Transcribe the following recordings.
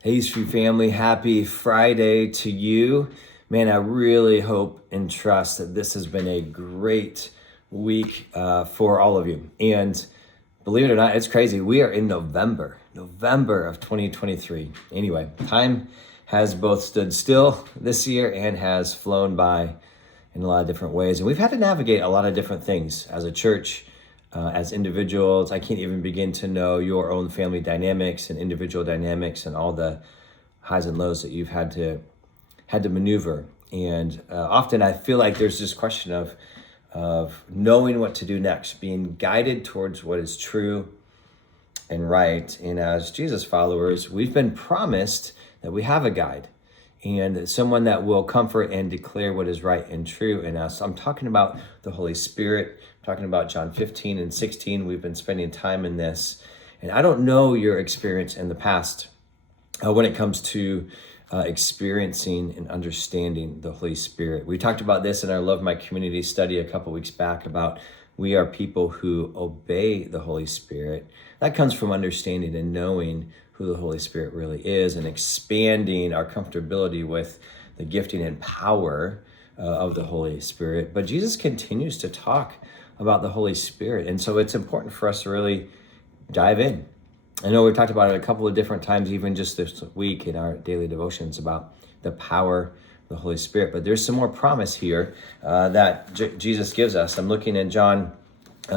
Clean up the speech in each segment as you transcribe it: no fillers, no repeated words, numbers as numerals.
Hey, Eastview family, happy Friday to you. Man, I really hope and trust that this has been a great week for all of you. And believe it or not, it's crazy. We are in November of 2023. Anyway, time has both stood still this year and has flown by in a lot of different ways. And we've had to navigate a lot of different things as a church, as individuals. I can't even begin to know your own family dynamics and individual dynamics and all the highs and lows that you've had to maneuver. And often I feel like there's this question of knowing what to do next, being guided towards what is true and right. And as Jesus followers, we've been promised that we have a guide and someone that will comfort and declare what is right and true in us. I'm talking about the Holy Spirit. I'm talking about John 15 and 16. We've been spending time in this. And I don't know your experience in the past when it comes to experiencing and understanding the Holy Spirit. We talked about this in our Love My Community study a couple weeks back about we are people who obey the Holy Spirit. That comes from understanding and knowing who the Holy Spirit really is and expanding our comfortability with the gifting and power of the Holy Spirit. But Jesus continues to talk about the Holy Spirit. And so it's important for us to really dive in. I know we've talked about it a couple of different times, even just this week in our daily devotions about the power of the Holy Spirit. But there's some more promise here that Jesus gives us. I'm looking at John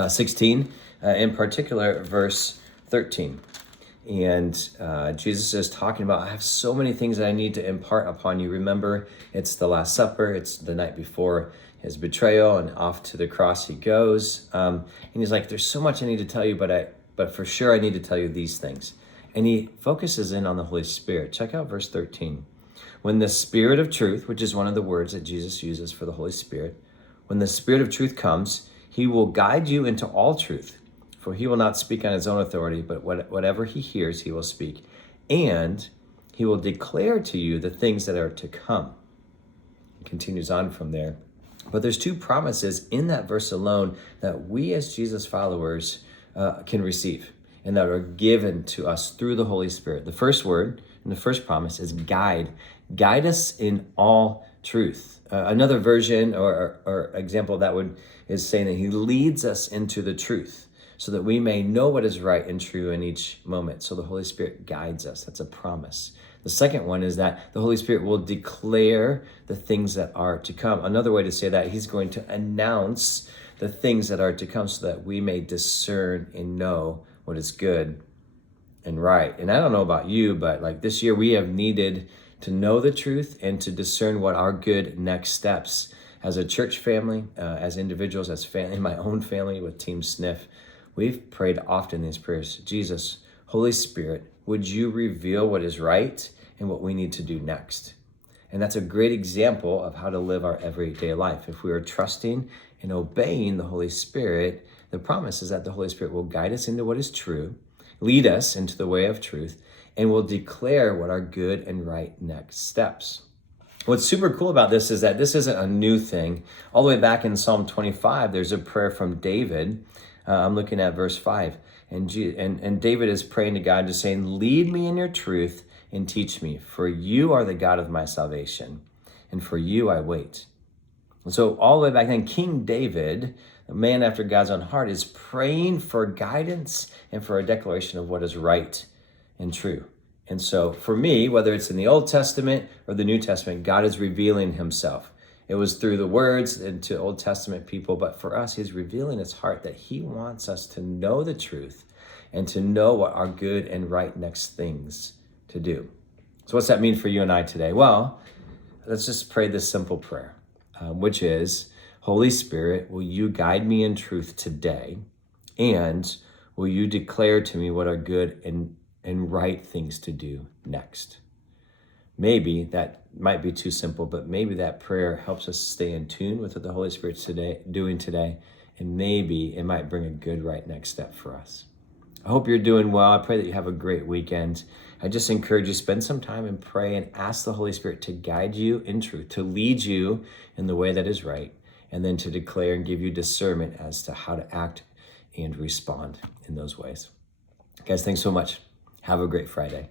16, in particular, verse 13. And Jesus is talking about, I have so many things that I need to impart upon you. Remember, it's the Last Supper. It's the night before his betrayal, and off to the cross he goes. And he's like, there's so much I need to tell you, but for sure I need to tell you these things. And he focuses in on the Holy Spirit. Check out verse 13. When the Spirit of truth, which is one of the words that Jesus uses for the Holy Spirit, when the Spirit of truth comes, he will guide you into all truth. For he will not speak on his own authority, but whatever he hears, he will speak. And he will declare to you the things that are to come. It continues on from there. But there's two promises in that verse alone that we as Jesus followers can receive and that are given to us through the Holy Spirit. The first word and the first promise is guide. Guide us in all truth. Another version or example of that is saying that he leads us into the truth so that we may know what is right and true in each moment. So the Holy Spirit guides us. That's a promise. The second one is that the Holy Spirit will declare the things that are to come. Another way to say that, he's going to announce the things that are to come so that we may discern and know what is good and right. And I don't know about you, but like this year we have needed to know the truth and to discern what our good next steps as a church family, as individuals, as family, my own family with Team Sniff. We've prayed often these prayers. Jesus, Holy Spirit, would you reveal what is right and what we need to do next? And that's a great example of how to live our everyday life. If we are trusting and obeying the Holy Spirit, the promise is that the Holy Spirit will guide us into what is true, lead us into the way of truth, and will declare what are good and right next steps. What's super cool about this is that this isn't a new thing. All the way back in Psalm 25, there's a prayer from David. I'm looking at verse 5. And David is praying to God, just saying, lead me in your truth and teach me, for you are the God of my salvation, and for you I wait. And so all the way back then, King David, a man after God's own heart, is praying for guidance and for a declaration of what is right and true. And so for me, whether it's in the Old Testament or the New Testament, God is revealing himself. It was through the words and to Old Testament people, but for us, he's revealing his heart that he wants us to know the truth and to know what are good and right next things to do. So what's that mean for you and I today? Well, let's just pray this simple prayer, which is, Holy Spirit, will you guide me in truth today? And will you declare to me what are good and right things to do next? Maybe that might be too simple, but maybe that prayer helps us stay in tune with what the Holy Spirit's doing today, and maybe it might bring a good right next step for us. I hope you're doing well. I pray that you have a great weekend. I just encourage you, spend some time and pray and ask the Holy Spirit to guide you in truth, to lead you in the way that is right, and then to declare and give you discernment as to how to act and respond in those ways. Guys, thanks so much. Have a great Friday.